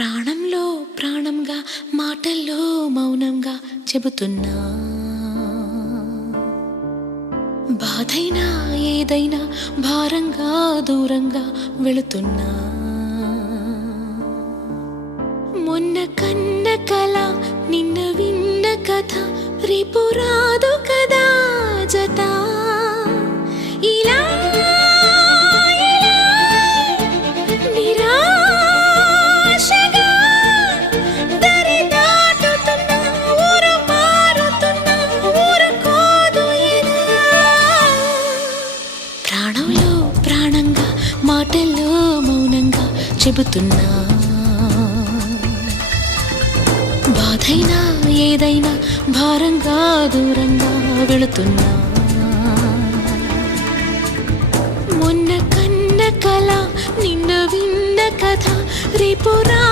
ప్రాణంలో ప్రాణంగా మాటల్లో మౌనంగా చెబుతున్నా, బాధైనా ఏదైనా భారంగా దూరంగా వెళుతున్నా. మొన్న కన్న కల నిన్న విన్న కథ రేపు రాదు కదా జత. ఇలా నిరాశగా దరి దాటుతున్నా, ఊరు మారుతున్నా, ఊరుకోదు ఇలా. ప్రాణంలో ప్రాణంగా మాటల్లో మౌనంగా చెబుతున్నా, బాధైనా ఏదైనా భారంగా దూరంగా వెళుతున్నా. మొన్న కన్న కల నిన్న విన్న కథ రేపు రా